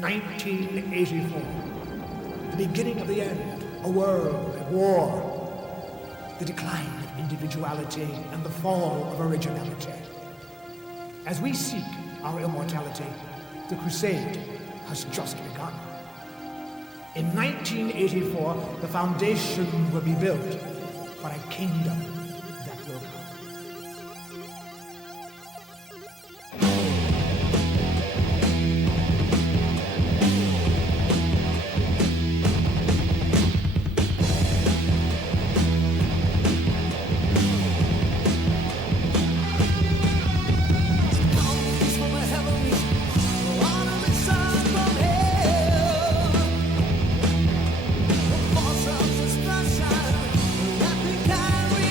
1984. The beginning of the end. A world at war. The decline of individuality and the fall of originality. As we seek our immortality, the crusade has just begun. In 1984, the foundation will be built for a kingdom that will come. Force of destruction that we carry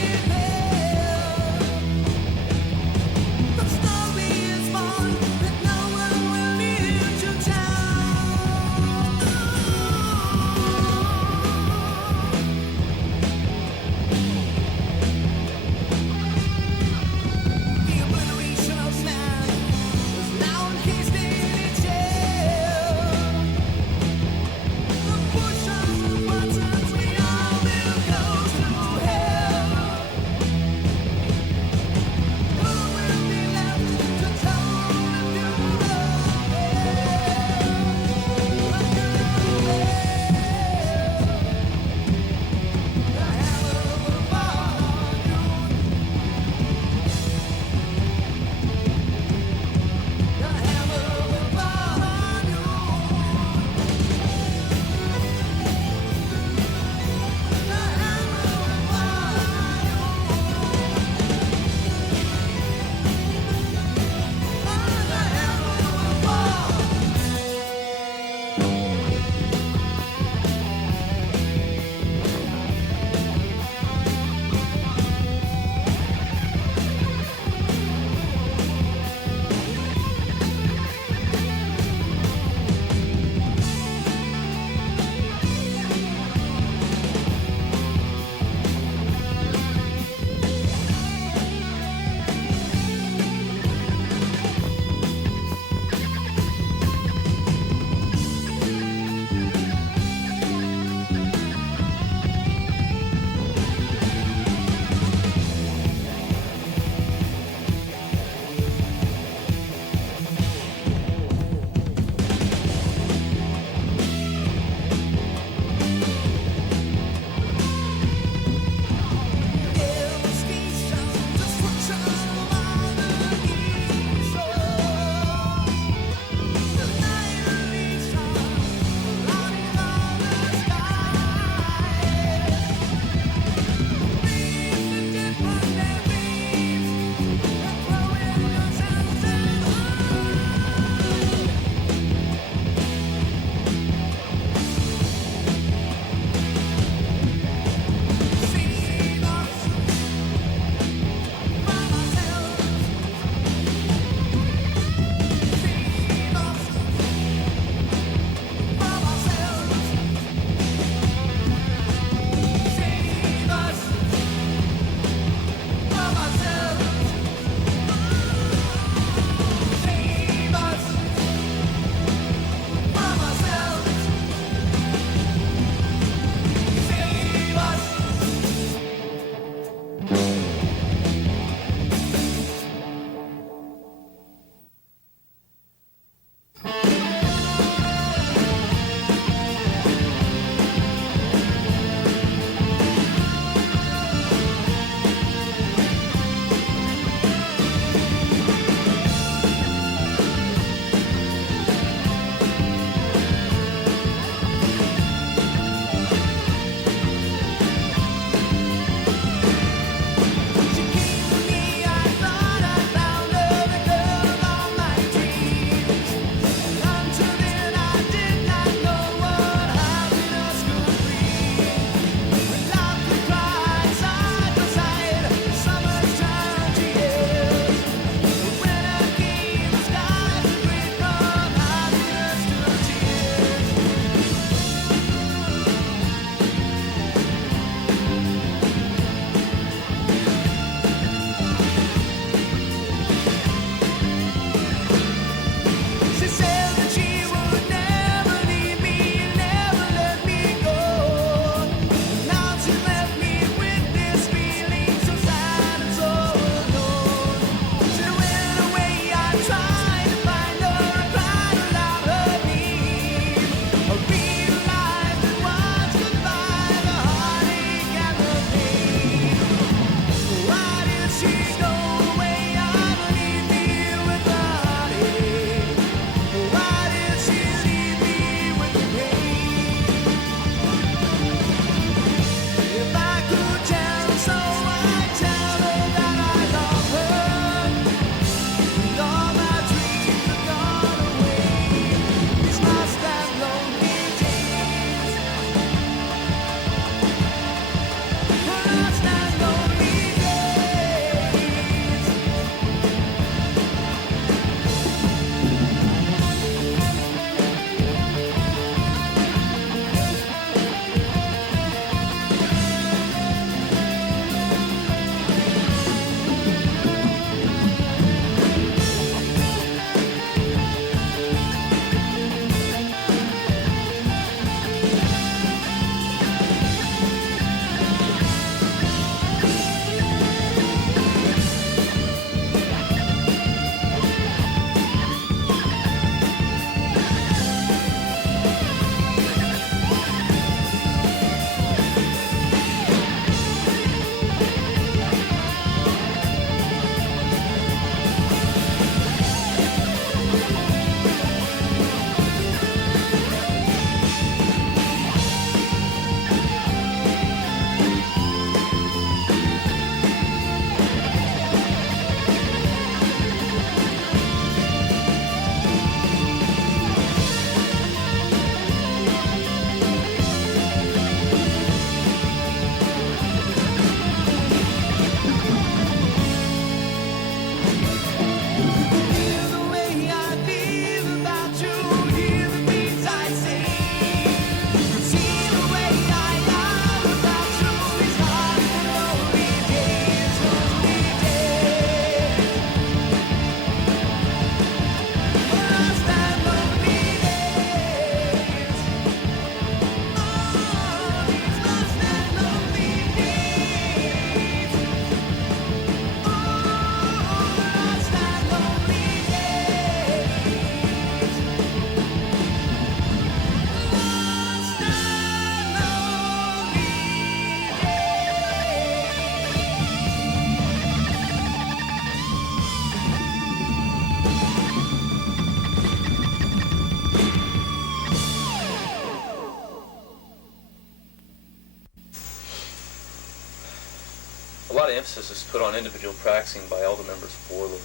emphasis is put on individual practicing by all the members of Warlord.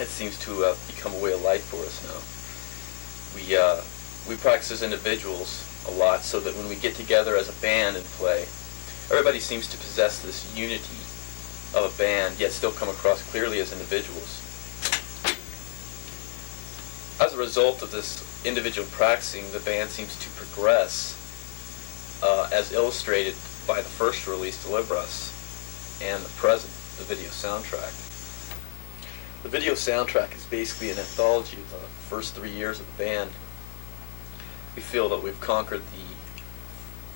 It seems to become a way of life for us now. We practice as individuals a lot, so that when we get together as a band and play, everybody seems to possess this unity of a band, yet still come across clearly as individuals. As a result of this individual practicing, the band seems to progress, as illustrated by the first release, Deliver Us, and the present, the video soundtrack. The video soundtrack is basically an anthology of the first 3 years of the band. We feel that we've conquered the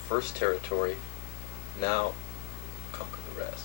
first territory, now conquer the rest.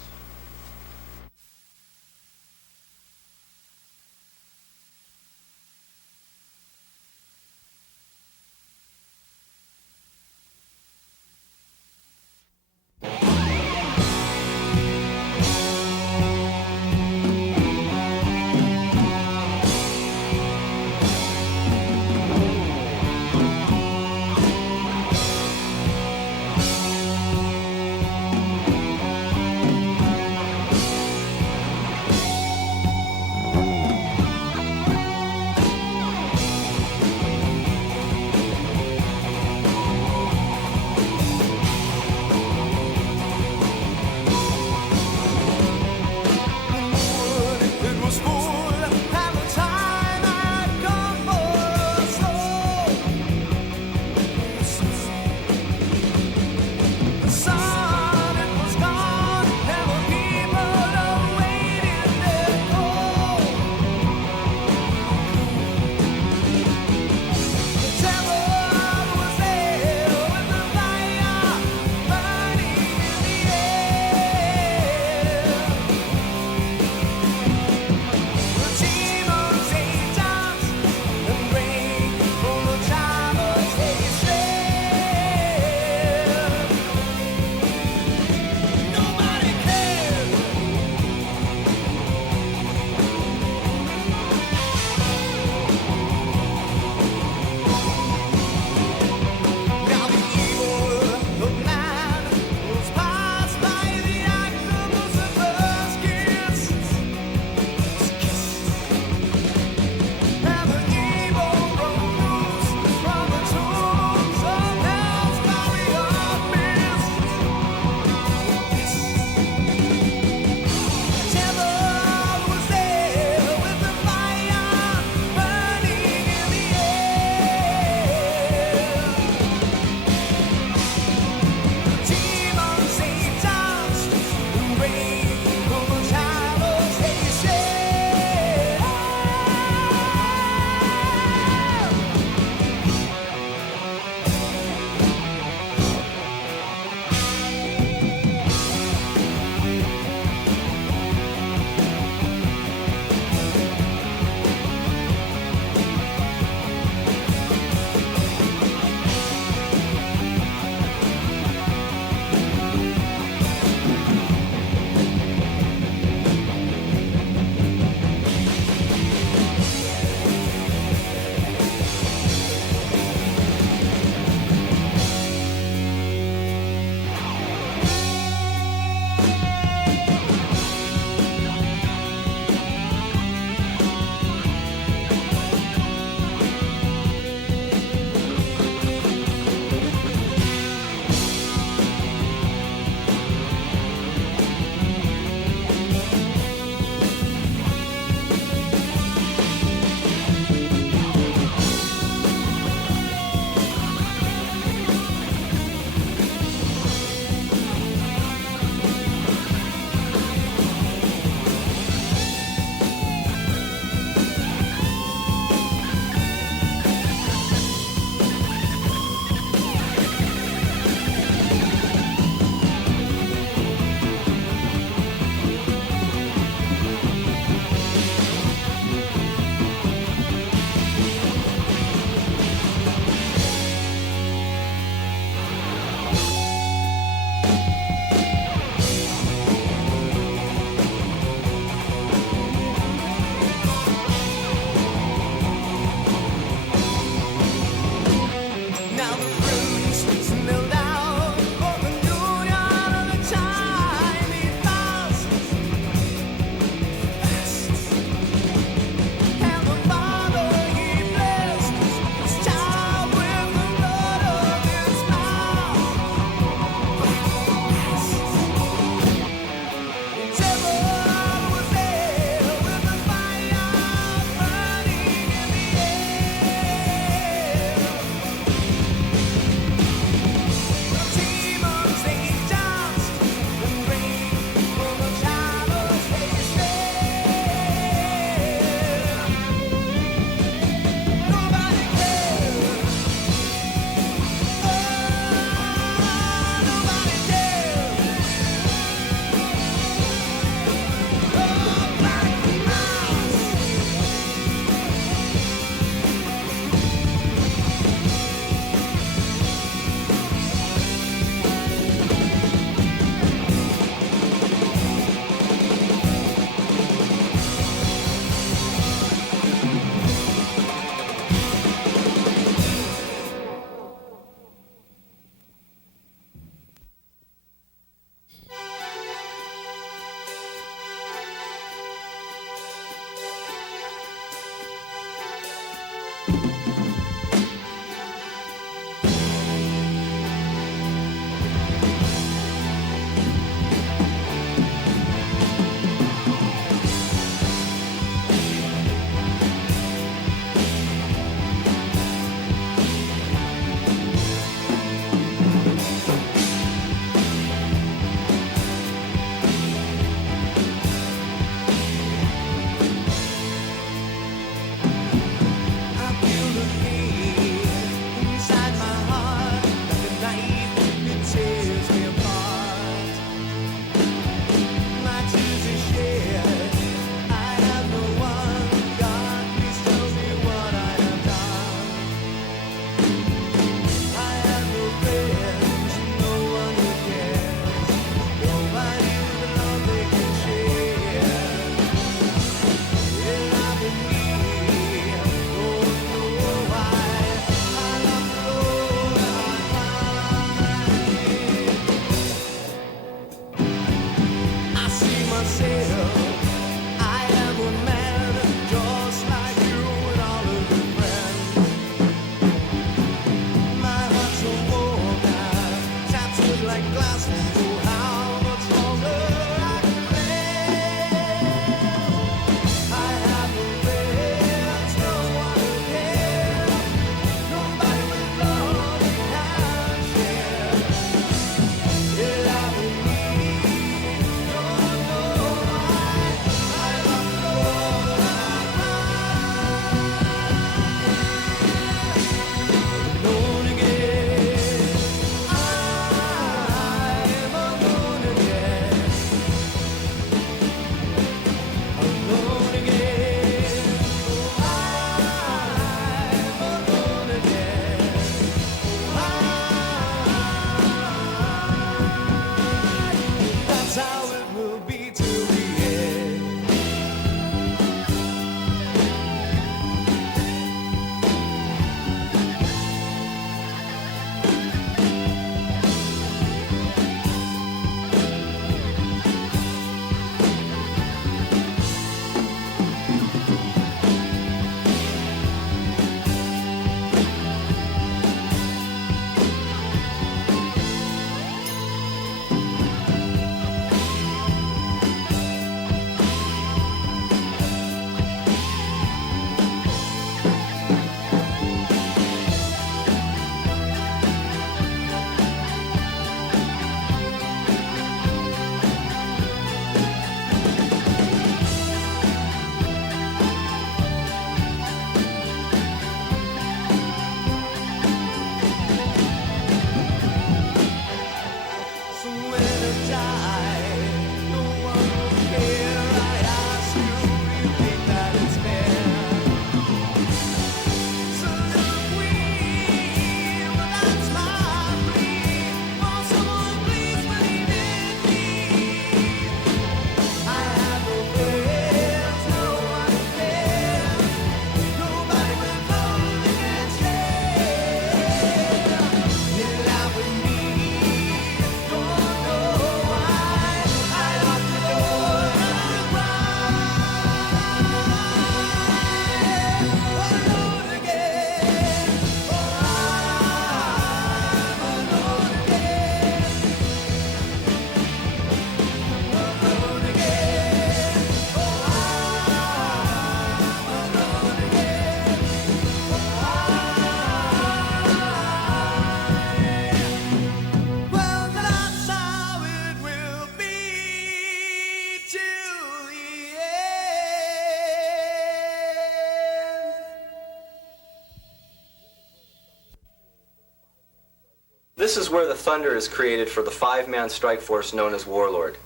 this is where the thunder is created for the five-man strike force known as Warlord.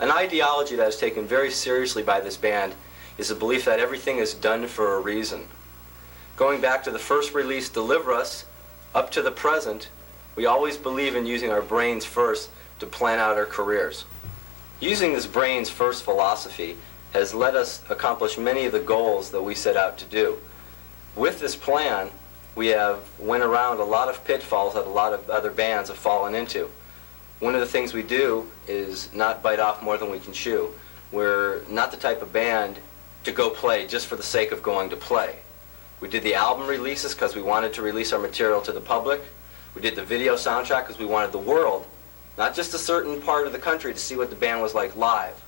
An ideology that is taken very seriously by this band is the belief that everything is done for a reason. Going back to the first release, Deliver Us, up to the present, we always believe in using our brains first to plan out our careers. Using this brains first philosophy has let us accomplish many of the goals that we set out to do. With this plan, we have went around a lot of pitfalls that a lot of other bands have fallen into. One of the things we do is not bite off more than we can chew. We're not the type of band to go play just for the sake of going to play. We did the album releases because we wanted to release our material to the public. We did the video soundtrack because we wanted the world, not just a certain part of the country, to see what the band was like live.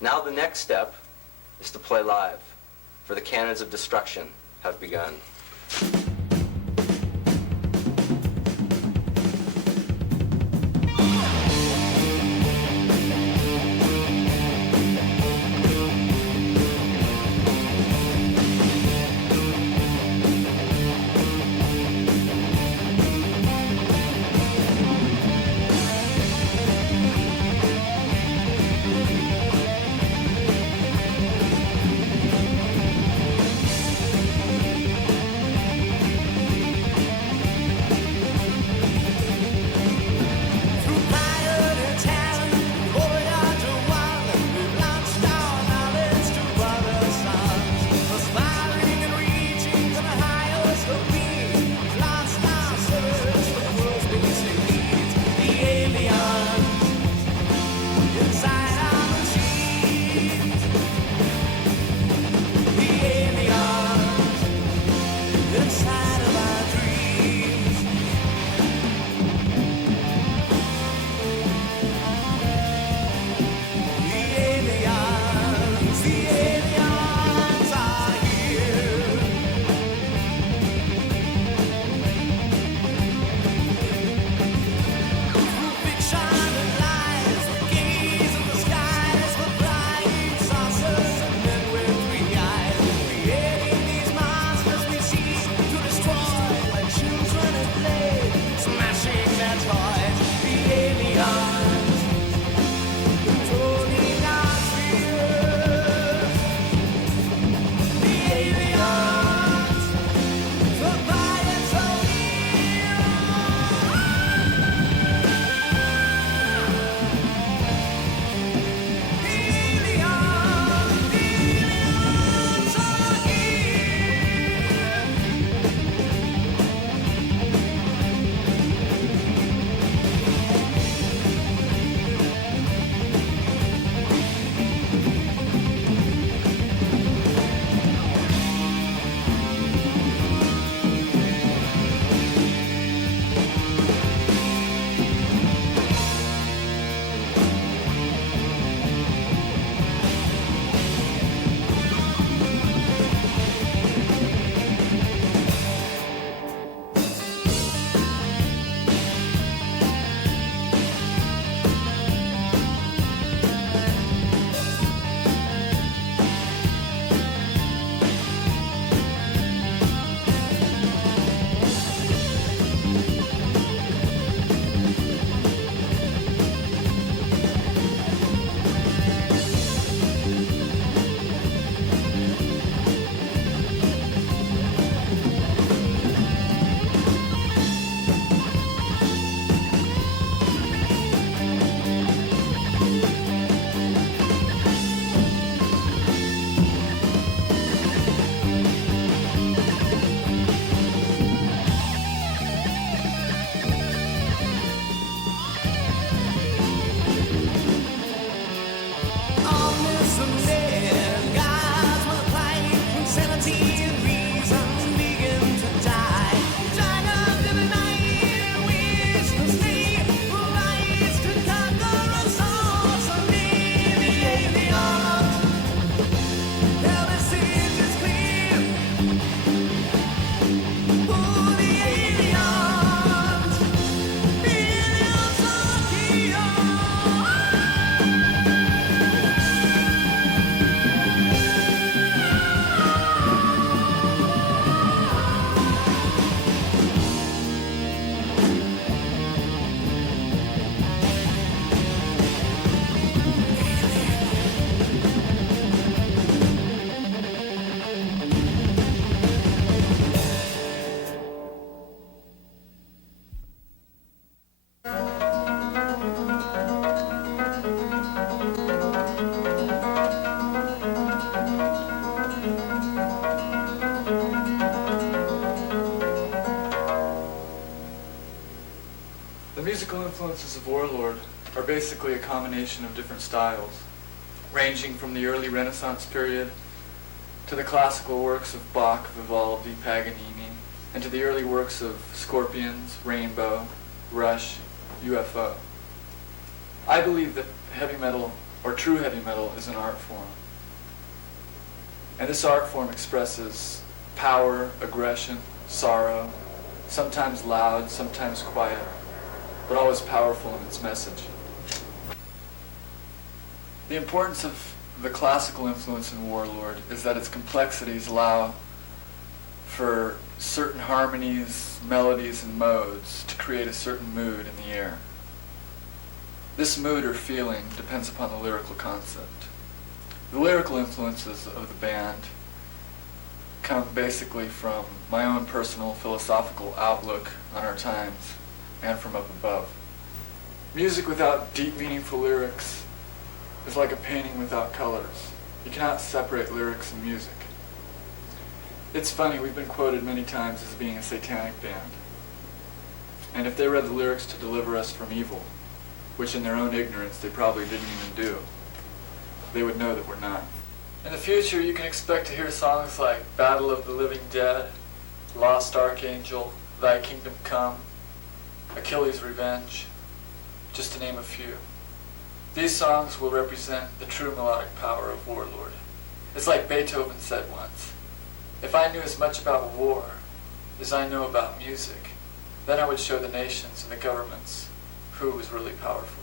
Now the next step is to play live, for the cannons of destruction have begun. influences of Warlord are basically a combination of different styles, ranging from the early Renaissance period to the classical works of Bach, Vivaldi, Paganini, and to the early works of Scorpions, Rainbow, Rush, UFO. I believe that heavy metal, or true heavy metal, is an art form. And this art form expresses power, aggression, sorrow, sometimes loud, sometimes quiet, but always powerful in its message. The importance of the classical influence in Warlord is that its complexities allow for certain harmonies, melodies, and modes to create a certain mood in the air. This mood or feeling depends upon the lyrical concept. The lyrical influences of the band come basically from my own personal philosophical outlook on our times and from up above. Music without deep, meaningful lyrics is like a painting without colors. You cannot separate lyrics and music. It's funny, we've been quoted many times as being a satanic band. And if they read the lyrics to deliver us from evil, which in their own ignorance they probably didn't even do, they would know that we're not. In the future, you can expect to hear songs like Battle of the Living Dead, Lost Archangel, Thy Kingdom Come, Achilles' Revenge, just to name a few. These songs will represent the true melodic power of Warlord. It's like Beethoven said once, "If I knew as much about war as I know about music, then I would show the nations and the governments who was really powerful."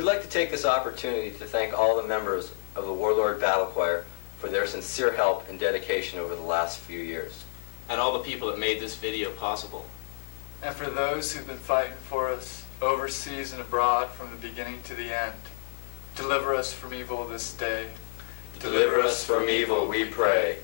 We'd like to take this opportunity to thank all the members of the Warlord Battle Choir for their sincere help and dedication over the last few years. And all the people that made this video possible. And for those who've been fighting for us, overseas and abroad from the beginning to the end. Deliver us from evil this day. Deliver us from evil, we pray.